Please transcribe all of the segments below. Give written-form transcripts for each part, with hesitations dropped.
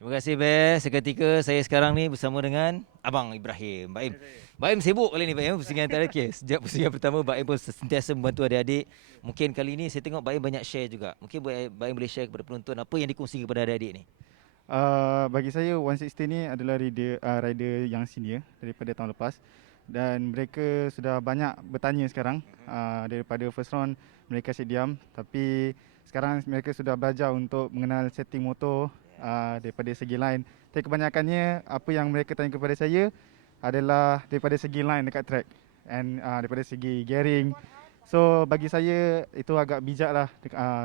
Terima kasih Bes. Seketika saya sekarang ni bersama dengan Abang Ibrahim. Baim. Baim sibuk kali ni Baim pusingan antara kes. Sejak pusingan pertama Baim pun sentiasa membantu adik-adik. Mungkin kali ni saya tengok Baim banyak share juga. Mungkin Baim boleh share kepada penonton apa yang dikongsi kepada adik-adik ni. Bagi saya 160 ni adalah rider yang senior daripada tahun lepas dan mereka sudah banyak bertanya sekarang. Daripada first round mereka asyik diam, tapi sekarang mereka sudah belajar untuk mengenal setting motor daripada segi line. Tapi kebanyakannya apa yang mereka tanya kepada saya adalah daripada segi line dekat track and daripada segi gearing. So bagi saya itu agak bijak lah.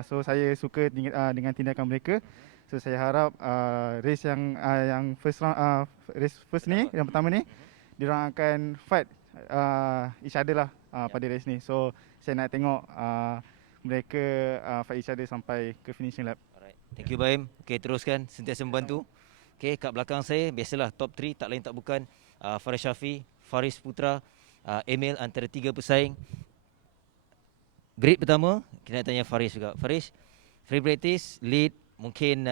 So saya suka dengan tindakan mereka. So saya harap race yang first round, race first ni, yang pertama ni, diorang akan fight each other lah pada race ni. So saya nak tengok mereka fight each other sampai ke finishing lap. Alright. Thank you Baim. Okay, teruskan sentiasa membantu. Okay, kat belakang saya biasalah top 3 tak lain tak bukan Faris Syafi, Faris Putra, Emil antara 3 pesaing. Grade pertama kita nak tanya Faris juga. Faris, free practice, lead, mungkin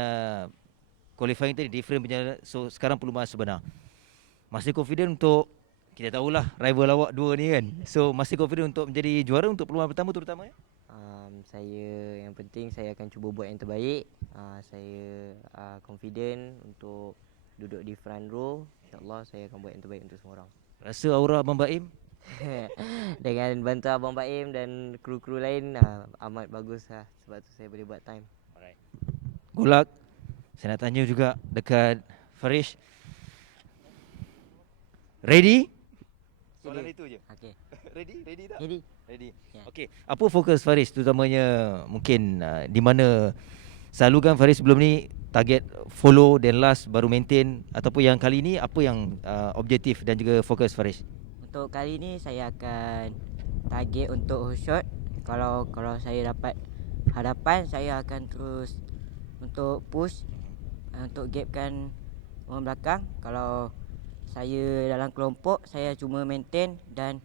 qualifying tadi different punya, so sekarang perlumbaan sebenar. Masih confident untuk, kita tahulah rival awak dua ni kan, so masih confident untuk menjadi juara untuk perlumbaan pertama terutama ya? Saya yang penting saya akan cuba buat yang terbaik. Saya confident untuk duduk di front row. InsyaAllah saya akan buat yang terbaik untuk semua orang. Rasa aura Abang Baim? Dengan bantu Abang Baim dan kru-kru lain amat bagus lah. Sebab tu saya boleh buat time. Alright. Good luck. Saya nak tanya juga dekat Farish. Ready? Soalan itu je. Okay. Ready tak? Jadi Ready. Yeah. Okey, apa fokus Faris terutamanya mungkin di mana selalu kan Faris sebelum ni target follow then last baru maintain, ataupun yang kali ni apa yang objektif dan juga fokus Faris? untuk kali ni saya akan target untuk shot. Kalau saya dapat hadapan, saya akan terus untuk push untuk gapkan orang belakang. Kalau saya dalam kelompok, saya cuma maintain, dan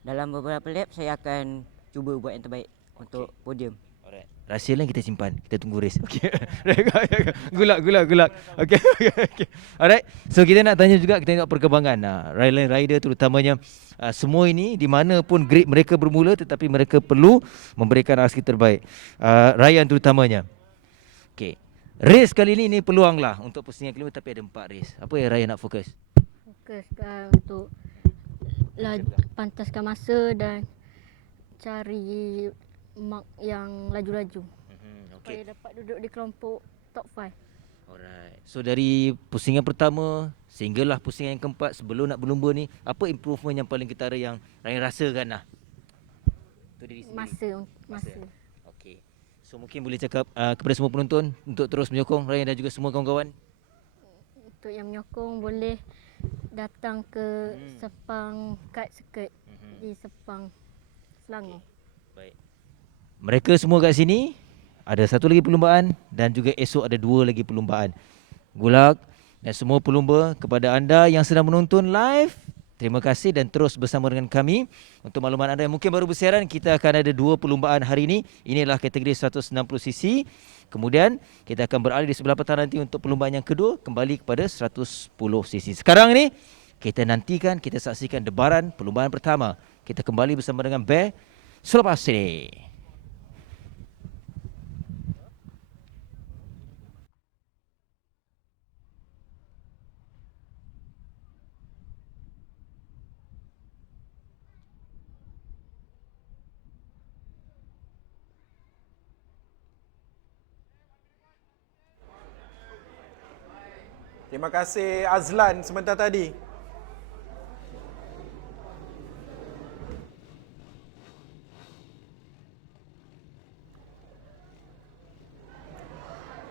dalam beberapa lap saya akan cuba buat yang terbaik untuk podium. Alright. Rahsia lain kita simpan. Kita tunggu race. Okey. Good luck. Okey. Alright. So kita nak tanya juga, kita tengok perkembangan rider terutamanya semua ini di mana pun grade mereka bermula, tetapi mereka perlu memberikan aksi terbaik. Ryan terutamanya. Okey. Race kali ini peluang lah untuk pusingan kelima, tapi ada 4 race. Apa yang Ryan nak fokus? Fokus untuk pantaskan masa dan cari mark yang laju-laju supaya dapat duduk di kelompok top 5. Alright. So dari pusingan pertama sehinggalah pusingan yang keempat sebelum nak berlumba ni, apa improvement yang paling ketara yang Ryan rasakan lah? Itu diri sendiri. Masa. Okey. So mungkin boleh cakap kepada semua penonton untuk terus menyokong Ryan dan juga semua kawan-kawan. Untuk yang menyokong boleh datang ke Sepang Kite Circuit di Sepang, Selangor. Baik. Mereka semua kat sini. Ada satu lagi perlumbaan dan juga esok ada 2 lagi perlumbaan. Good luck dan semua pelumba. Kepada anda yang sedang menonton live, terima kasih dan terus bersama dengan kami. Untuk makluman anda yang mungkin baru bersiaran, kita akan ada 2 perlumbaan hari ini. Inilah kategori 160cc. Kemudian kita akan beralih di sebelah petang nanti untuk perlumbaan yang kedua, kembali kepada 110cc. Sekarang ni kita nantikan, kita saksikan debaran perlumbaan pertama. Kita kembali bersama dengan Bear selepas ini. Terima kasih Azlan sebentar tadi.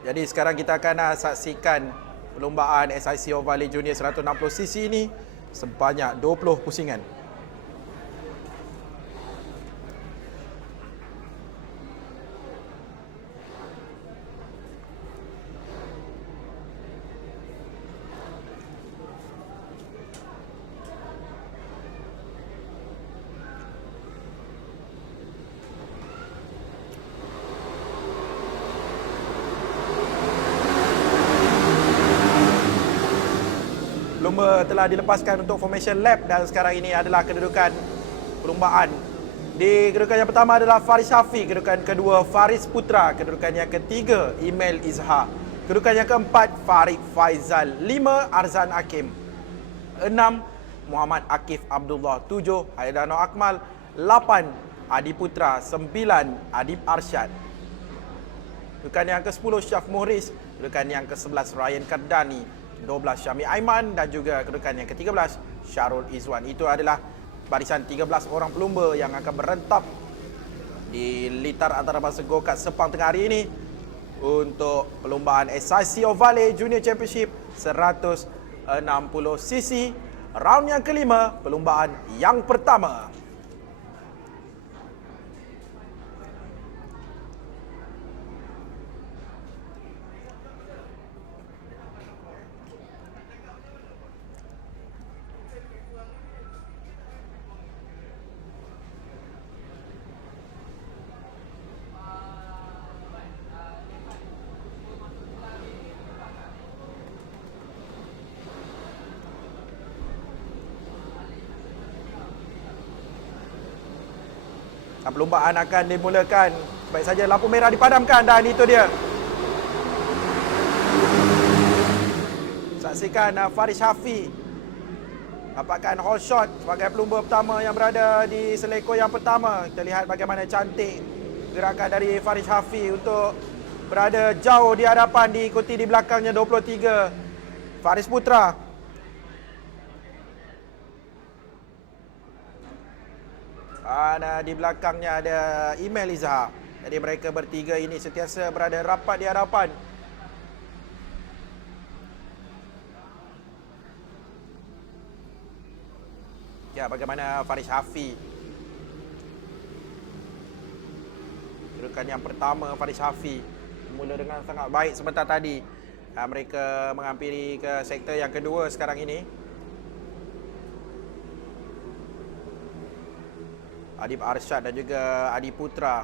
Jadi sekarang kita akan saksikan perlumbaan SICO Valley Junior 160cc ini sebanyak 20 pusingan. pelumba telah dilepaskan untuk formation lap dan sekarang ini adalah kedudukan perlumbaan. Di kedudukan yang pertama adalah Faris Syafi, kedudukan kedua Faris Putra, kedudukan yang ketiga Email Izhar, kedudukan yang keempat Farid Faizal, 5 Arzan Hakim, 6 Muhammad Akif Abdullah, 7 Haidano Akmal, 8 Adi Putra, 9 Adib Arsyad, kedudukan yang ke-10 Syaf Muhriz, kedudukan yang ke-11 Ryan Kardani, 12 Syami Aiman dan juga kedudukan yang ke-13 Syarul Izwan. Itu adalah barisan 13 orang pelumba yang akan berentap di litar antarabangsa go-kart Sepang tengah hari ini untuk perlumbaan SIC Ovale Junior Championship 160cc. Round yang kelima, perlumbaan yang pertama. Perlumbaan akan dimulakan. Baik saja lampu merah dipadamkan dan itu dia. Saksikan Faris Syafi dapatkan hole shot sebagai pelumba pertama yang berada di selekor yang pertama. Kita lihat bagaimana cantik gerakan dari Faris Syafi untuk berada jauh di hadapan, diikuti di belakangnya 23 Faris Putra. Di belakangnya ada Email Izhar. Jadi mereka bertiga ini sentiasa berada rapat di hadapan. Ya, bagaimana Faris Syafi. Kedudukan yang pertama Faris Syafi mula dengan sangat baik sebentar tadi. Mereka menghampiri ke sektor yang kedua sekarang ini. Adib Arsyad dan juga Adi Putra.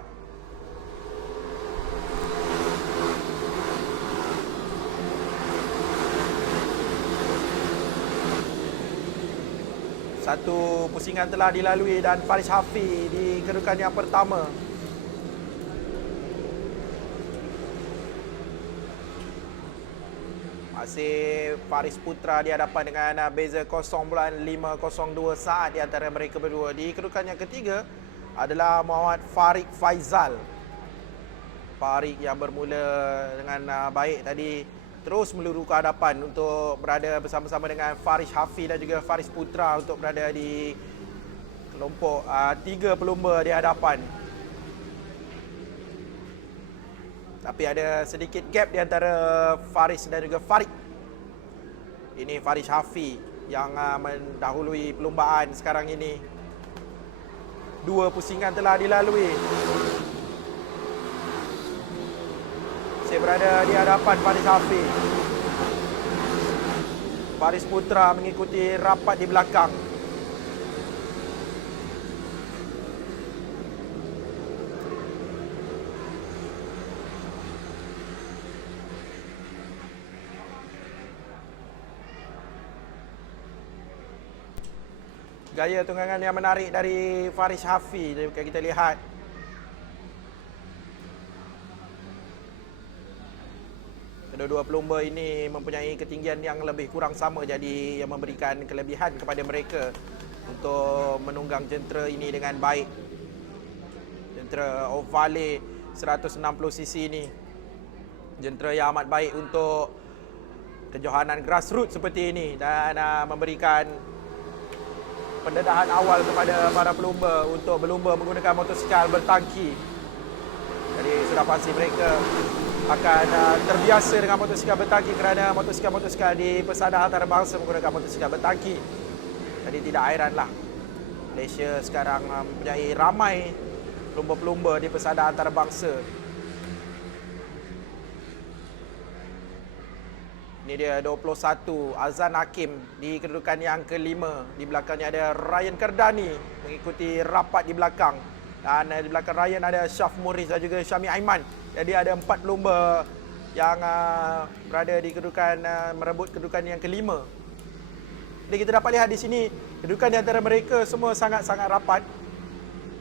Satu pusingan telah dilalui dan Faris Syafi di kedudukan yang pertama. Masih Faris Putra di hadapan dengan beza 0.502 saat di antara mereka berdua. Di kedudukan yang ketiga adalah Muhammad Farid Faizal. Farid yang bermula dengan baik tadi terus meluru ke hadapan untuk berada bersama-sama dengan Faris Syafi dan juga Faris Putra untuk berada di kelompok 3 pelumba di hadapan. Tapi ada sedikit gap di antara Faris dan juga Farid. Ini Faris Syafi yang mendahului perlumbaan sekarang ini. 2 pusingan telah dilalui. Saya berada di hadapan Faris Syafi. Faris Putra mengikuti rapat di belakang. Gaya tunggangan yang menarik dari Faris Syafi jika kita lihat. Kedua-dua pelumba ini mempunyai ketinggian yang lebih kurang sama, jadi yang memberikan kelebihan kepada mereka untuk menunggang jentera ini dengan baik. Jentera Ovale 160cc ini jentera yang amat baik untuk kejohanan grassroots seperti ini dan memberikan pendedahan awal kepada para pelumba untuk berlumba menggunakan motosikal bertangki. Jadi sudah pasti mereka akan terbiasa dengan motosikal bertangki kerana motosikal-motosikal di pesada antarabangsa menggunakan motosikal bertangki. Jadi tidak hairanlah Malaysia sekarang mempunyai ramai pelumba-pelumba di pesada antarabangsa. Ini dia 21 Azan Hakim di kedudukan yang kelima. Di belakangnya ada Ryan Kardani mengikuti rapat di belakang. Dan di belakang Ryan ada Syaf Muhriz dan juga Syami Aiman. Jadi ada 4 pelumba yang berada di kedudukan merebut kedudukan yang kelima. Jadi kita dapat lihat di sini kedudukan di antara mereka semua sangat-sangat rapat.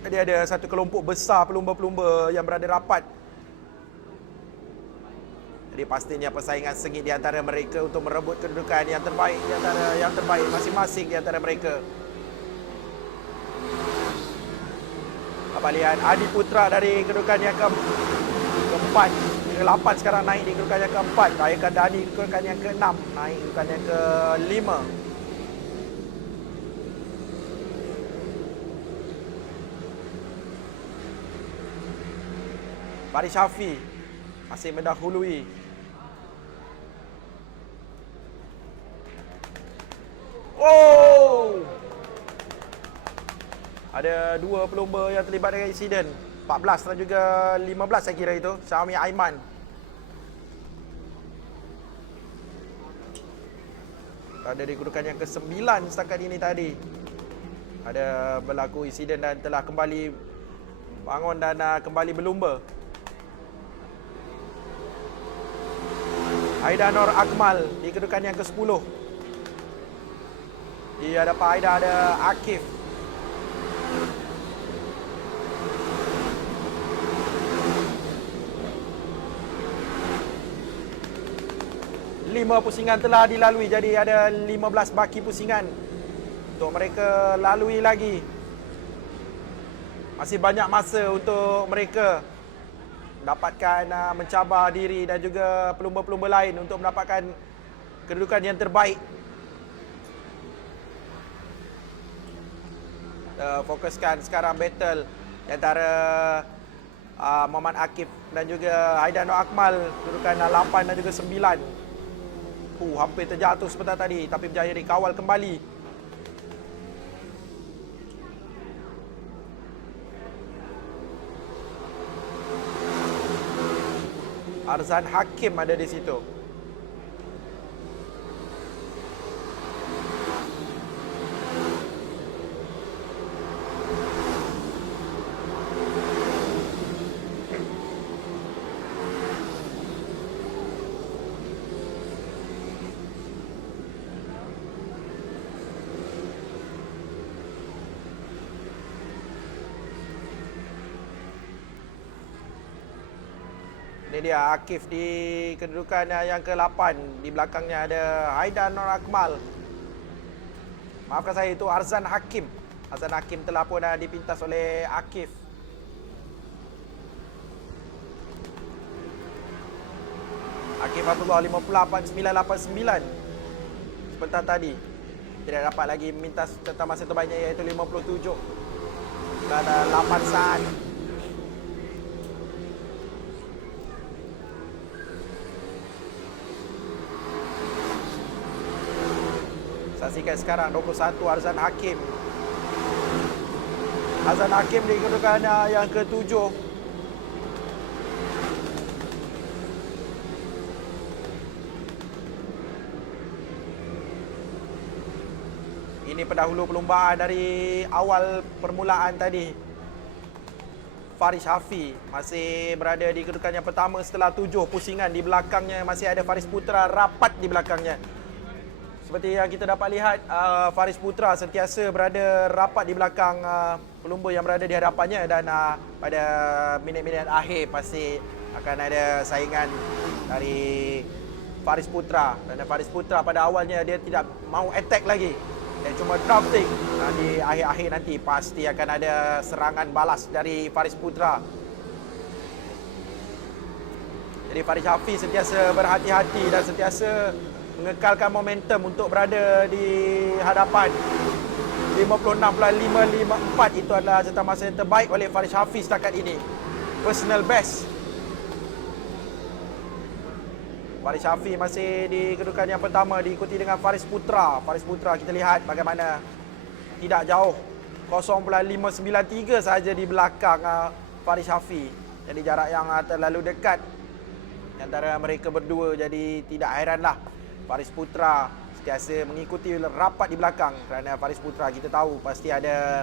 Jadi ada satu kelompok besar pelumba-pelumba yang berada rapat. Jadi pastinya persaingan sengit di antara mereka untuk merebut kedudukan yang terbaik di antara yang terbaik masing-masing di antara mereka. Apa lihat Adi Putra dari kedudukan yang keempat, ke-8 sekarang naik di kedudukan yang keempat. Rayakan Dani kedudukan yang ke-6, naik kedudukan yang ke-5. Faris Syafi masih mendahului. Oh! Ada dua pelumba yang terlibat dengan insiden. 14 dan juga 15 saya kira itu. Syami Aiman. Ada di kedudukan yang ke-9 setakat ini tadi. Ada berlaku insiden dan telah kembali bangun dan kembali berlumba. Aida Nur Akmal di kedudukan yang ke-10. Di hadapan Aida ada Akif. Lima pusingan telah dilalui, jadi ada 15 baki pusingan untuk mereka lalui lagi. Masih banyak masa untuk mereka dapatkan mencabar diri dan juga pelumba-pelumba lain untuk mendapatkan kedudukan yang terbaik. Fokuskan sekarang battle antara Muhammad Akif dan juga Haidan Nur Akmal, kedudukan 8 dan juga 9. Hampir terjatuh sebentar tadi tapi berjaya dikawal kembali. Arzan Hakim ada di situ. Ini dia Akif di kedudukan yang ke-8. Di belakangnya ada Haidan Nur Akmal. Maafkan saya, itu Arzan Hakim. Arzan Hakim telah pun dipintas oleh Akif. Akif Abdullah 58.989. Sebentar tadi tidak dapat lagi mintas tentang masa terbaiknya iaitu 57 dan 8 saat. Saksikan sekarang 21 Arzan Hakim. Arzan Hakim di kedudukan yang ke-7. Ini pendahulu perlumbaan dari awal permulaan tadi. Faris Syafi masih berada di kedudukan yang pertama setelah 7 pusingan. Di belakangnya masih ada Faris Putra rapat di belakangnya. Seperti yang kita dapat lihat, Faris Putra sentiasa berada rapat di belakang pelumba yang berada di hadapannya dan pada minit-minit akhir pasti akan ada saingan dari Faris Putra. Dan Faris Putra pada awalnya dia tidak mau attack lagi. Dia cuma drafting. Di akhir-akhir nanti pasti akan ada serangan balas dari Faris Putra. Jadi Faris Syafi sentiasa berhati-hati dan sentiasa mengekalkan momentum untuk berada di hadapan. 56.554 itu adalah jatah masa yang terbaik oleh Faris Syafi setakat ini. Personal best. Faris Syafi masih di kedudukan yang pertama diikuti dengan Faris Putra. Faris Putra kita lihat bagaimana tidak jauh. 0.593 sahaja di belakang Faris Syafi. Jadi jarak yang terlalu dekat antara mereka berdua, jadi tidak heranlah Faris Putra sentiasa mengikuti rapat di belakang kerana Faris Putra kita tahu pasti ada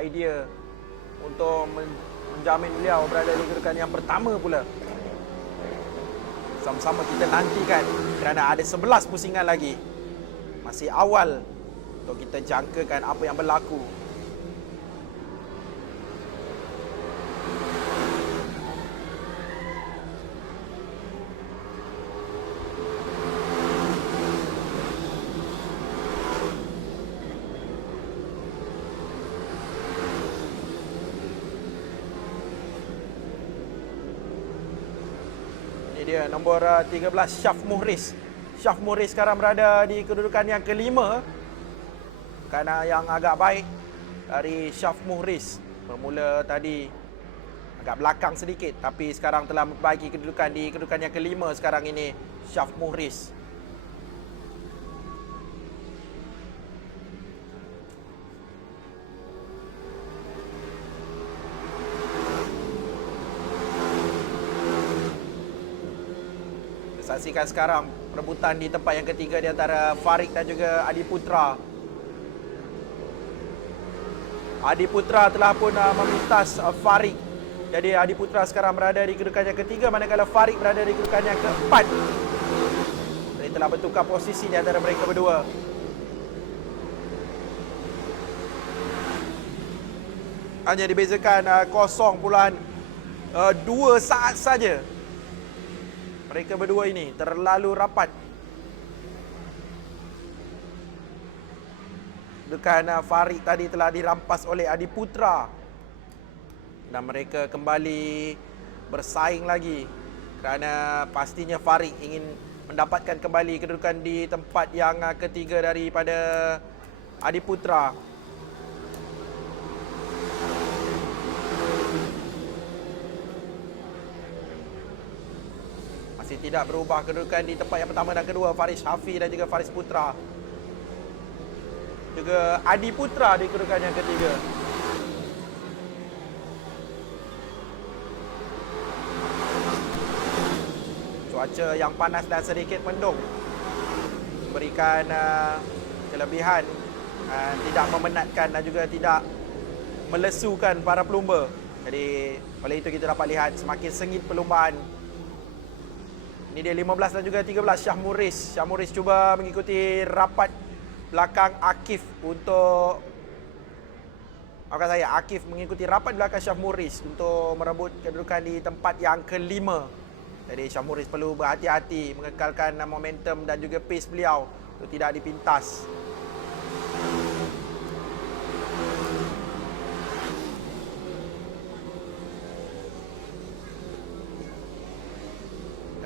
idea untuk menjamin beliau berada di kedudukan yang pertama pula. Sama-sama kita nantikan kerana ada 11 pusingan lagi. Masih awal untuk kita jangkakan apa yang berlaku. Dia nombor 13 Syaf Muhriz. Syaf Muhriz sekarang berada di kedudukan yang kelima. Kerana yang agak baik dari Syaf Muhriz. Bermula tadi agak belakang sedikit tapi sekarang telah memperbaiki kedudukan di kedudukan yang kelima sekarang ini Syaf Muhriz. Saksikan sekarang perebutan di tempat yang ketiga di antara Farid dan juga Adi Putra. Adi Putra telah pun memintas Farid. Jadi Adi Putra sekarang berada di kedudukan yang ketiga manakala Farid berada di kedudukan yang keempat. Jadi telah bertukar posisi di antara mereka berdua. Hanya dibezakan 0.2 saat saja. Mereka berdua ini terlalu rapat. Kedudukan Farid tadi telah dirampas oleh Adi Putra. Dan mereka kembali bersaing lagi. Kerana pastinya Farid ingin mendapatkan kembali kedudukan di tempat yang ketiga daripada Adi Putra. Masih tidak berubah kedudukan di tempat yang pertama dan kedua Farid Syafi dan juga Faris Putra. Juga Adi Putra di kedudukan yang ketiga. Cuaca yang panas dan sedikit mendung memberikan kelebihan, tidak memenatkan dan juga tidak melesukan para pelumba. Jadi oleh itu kita dapat lihat semakin sengit perlumbaan. Ini dia 15 dan juga 13 Syah Muhriz. Syah Muhriz cuba mengikuti rapat belakang Akif untuk Akif mengikuti rapat belakang Syah Muhriz untuk merebut kedudukan di tempat yang kelima. Jadi Syah Muhriz perlu berhati-hati mengekalkan momentum dan juga pace beliau untuk tidak dipintas.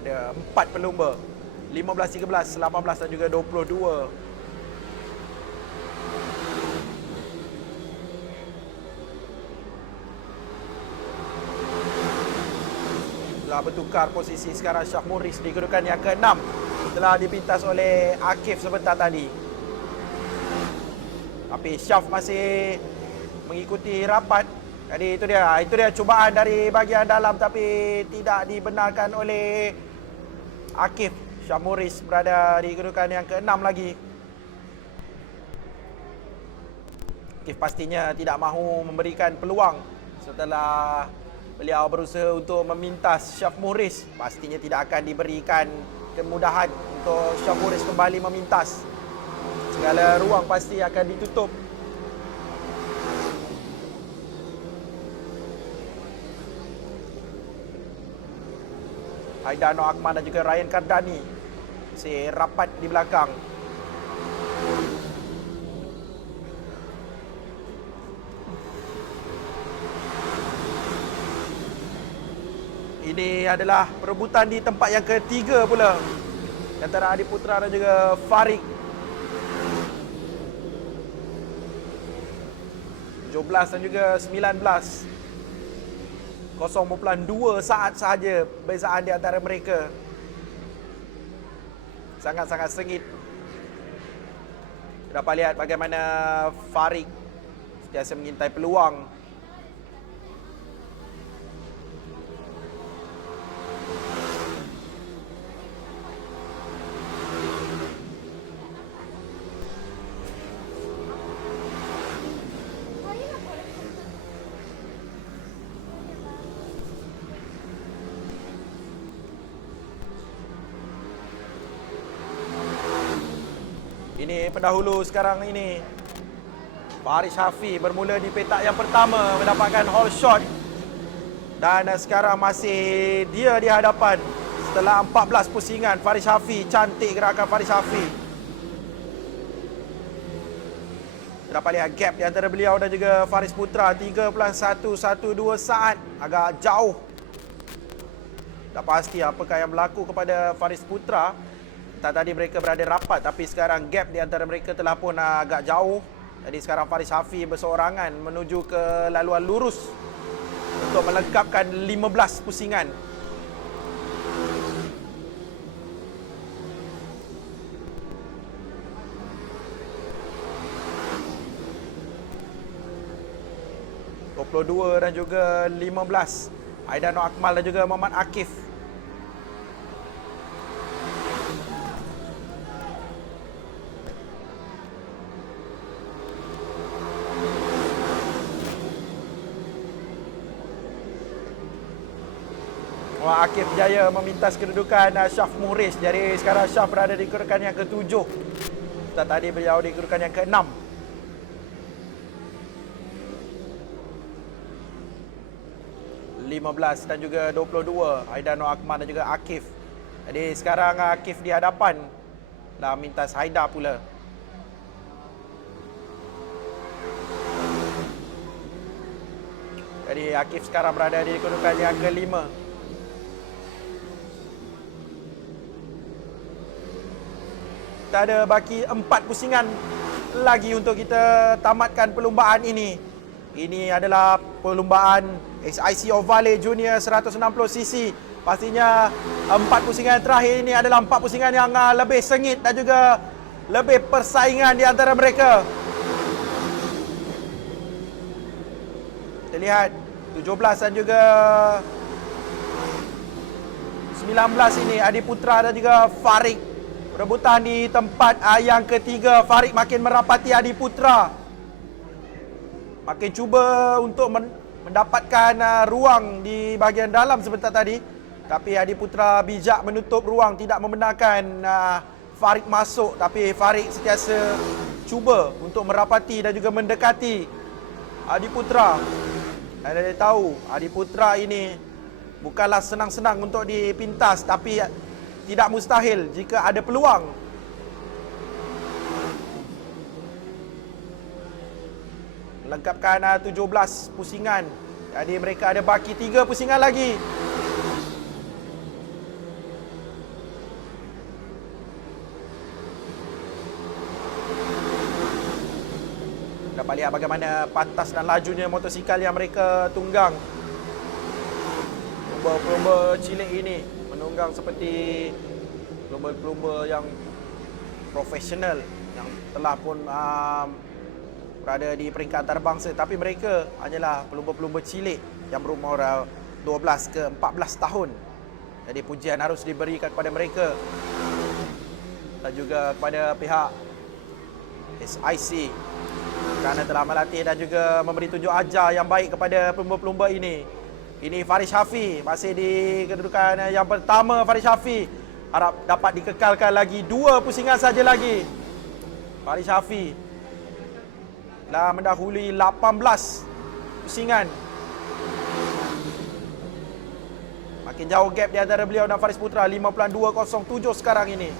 Ada 4 pelumba, 15, 13, 18 dan juga 22. Telah bertukar posisi sekarang Syah Muhriz di kedudukan yang ke-6. Telah dipintas oleh Akif sebentar tadi. Tapi Syaf masih mengikuti rapat. Jadi itu dia cubaan dari bahagian dalam tapi tidak dibenarkan oleh Akif. Syah Muhriz berada di kedudukan yang ke-6 lagi. Akif pastinya tidak mahu memberikan peluang setelah beliau berusaha untuk memintas Syaf Muhriz. Pastinya tidak akan diberikan kemudahan untuk Syaf Muhriz kembali memintas. Segala ruang pasti akan ditutup. Haidar Noor Akmal dan juga Ryan Kardani masih rapat di belakang. Ini adalah perebutan di tempat yang ketiga pula antara Adi Putra dan juga Farid. 17 dan juga 19. 0.2 saat sahaja perbezaan di antara mereka. Sangat-sangat sengit. Dapat lihat bagaimana Farid sentiasa mengintai peluang. Ini pendahulu sekarang ini. Faris Hafi bermula di petak yang pertama mendapatkan hole shot. Dan sekarang masih dia di hadapan. Setelah 14 pusingan, Faris Hafi. Cantik gerakan Faris Hafi. Kita dapat lihat gap di antara beliau dan juga Faris Putra. 3.112 saat. Agak jauh. Tak pasti apakah yang berlaku kepada Faris Putra. Tadi mereka berada rapat, tapi sekarang gap di antara mereka telah pun agak jauh. Jadi sekarang Faris Hafi berseorangan menuju ke laluan lurus untuk melengkapkan 15 pusingan. (22) dan juga 15. Aidano Akmal dan juga Muhammad Akif. Muhammad Akif berjaya memintas kedudukan Syaf Muhriz. Jadi sekarang Syaf berada di kedudukan yang ke-7. Setelah tadi beliau di kedudukan yang ke-6. 15 dan juga 22. Haidano Akmal dan juga Akif. Jadi sekarang Akif di hadapan. Dah mintas Haidar pula. Jadi Akif sekarang berada di kedudukan yang ke-5. Kita ada baki 4 pusingan lagi untuk kita tamatkan perlumbaan ini. Ini adalah perlumbaan SIC Ovale Junior 160cc. Pastinya 4 pusingan terakhir ini adalah 4 pusingan yang lebih sengit dan juga lebih persaingan di antara mereka. Kita lihat 17 dan juga 19 ini Adi Putra dan juga Farid. Perebutan di tempat yang ketiga. Farid makin merapati Adi Putra. Makin cuba untuk mendapatkan ruang di bahagian dalam sebentar tadi. Tapi Adi Putra bijak menutup ruang, tidak membenarkan Farid masuk. Tapi Farid sentiasa cuba untuk merapati dan juga mendekati Adi Putra. Dan dia tahu Adi Putra ini bukanlah senang-senang untuk dipintas, tapi tidak mustahil jika ada peluang. Lengkapkan 17 pusingan. Jadi mereka ada baki 3 pusingan lagi. Dapat lihat bagaimana pantas dan lajunya motosikal yang mereka tunggang. Pelumba-pelumba cilik ini menunggang seperti pelumba-pelumba yang profesional yang telah pun berada di peringkat antarabangsa, tapi mereka hanyalah pelumba-pelumba cilik yang berumur 12 ke 14 tahun. Jadi pujian harus diberikan kepada mereka dan juga kepada pihak SIC kerana telah melatih dan juga memberi tunjuk ajar yang baik kepada pelumba-pelumba ini. Ini Faris Hafi masih di kedudukan yang pertama. Faris Hafi harap dapat dikekalkan lagi 2 pusingan saja lagi. Faris Hafi dah mendahului 18 pusingan. Makin jauh gap di antara beliau dan Faris Putra. 5.207 sekarang ini.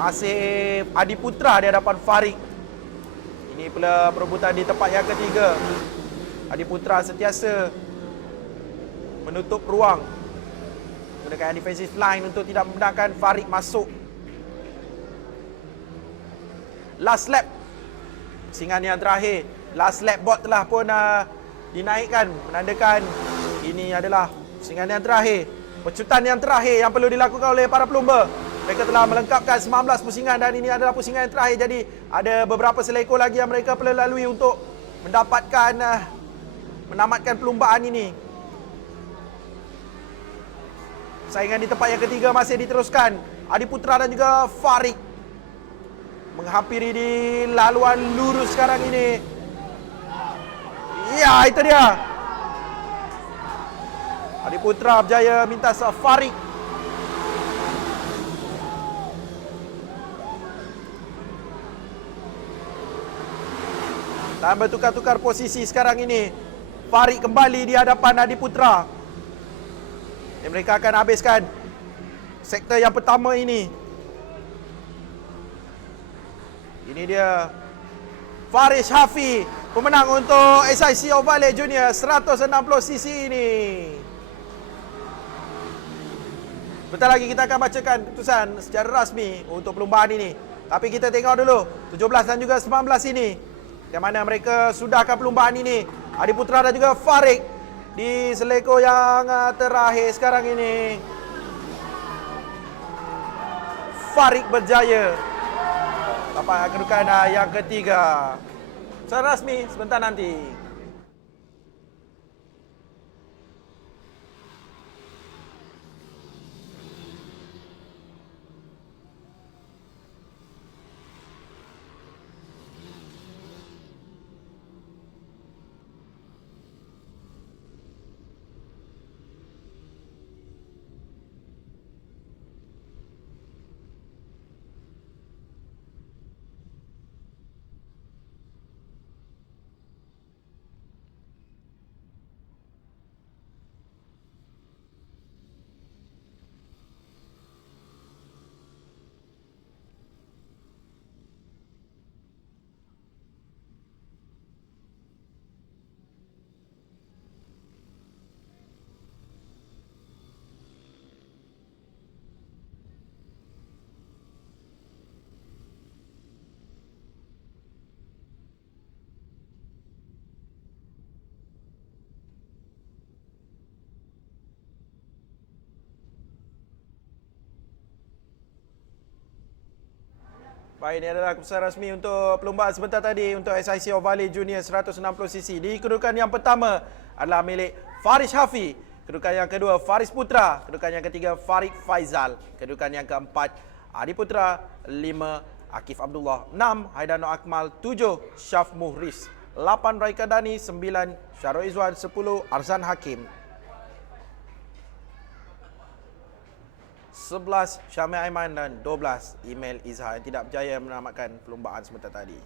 Masih Adi Putra di hadapan Farid. Ini pula perebutan di tempat yang ketiga. Adi Putra sentiasa menutup ruang menggunakan defensive line untuk tidak membenarkan Farid masuk. Last lap, pusingan yang terakhir. Last lap board telah pun dinaikkan, menandakan ini adalah pusingan yang terakhir. Pecutan yang terakhir yang perlu dilakukan oleh para pelumba. Mereka telah melengkapkan 19 pusingan dan ini adalah pusingan yang terakhir. Jadi ada beberapa selekor lagi yang mereka perlu lalui untuk mendapatkan menamatkan perlumbaan ini. Saingan di tempat yang ketiga masih diteruskan. Adi Putra dan juga Farid menghampiri di laluan lurus sekarang ini. Ya, itu dia. Adi Putra berjaya mintas Farid. Dan bertukar-tukar posisi sekarang ini. Farid kembali di hadapan Adi Putra. Dan mereka akan habiskan sektor yang pertama ini. Ini dia Faris Hafi, pemenang untuk SIC Ovale Junior 160cc ini. Bentar lagi kita akan bacakan keputusan secara rasmi untuk perlumbaan ini. Tapi kita tengok dulu 17 dan juga 19 ini, bagaimana mereka sudahkan perlumbaan ini. Adi Putra dan juga Farid di seleko yang terakhir sekarang ini. Farid berjaya dapat kedudukan yang ketiga. Secara rasmi sebentar nanti. Baik, ini adalah keputusan rasmi untuk perlumbaan sebentar tadi untuk SIC Ovale Junior 160cc. Di kedudukan yang pertama adalah milik Faris Hafi. Kedudukan yang kedua Faris Putra. Kedudukan yang ketiga Farid Faizal. Kedudukan yang keempat Adi Putra. 5 Akif Abdullah. 6 Haidano Akmal. 7 Syaf Muhris. 8 Raika Dani. 9 Syarul Izwan. 10 Arzan Hakim. 11 Syamil Aiman dan 12 Email Izhar yang tidak berjaya menamatkan perlumbaan sebentar tadi.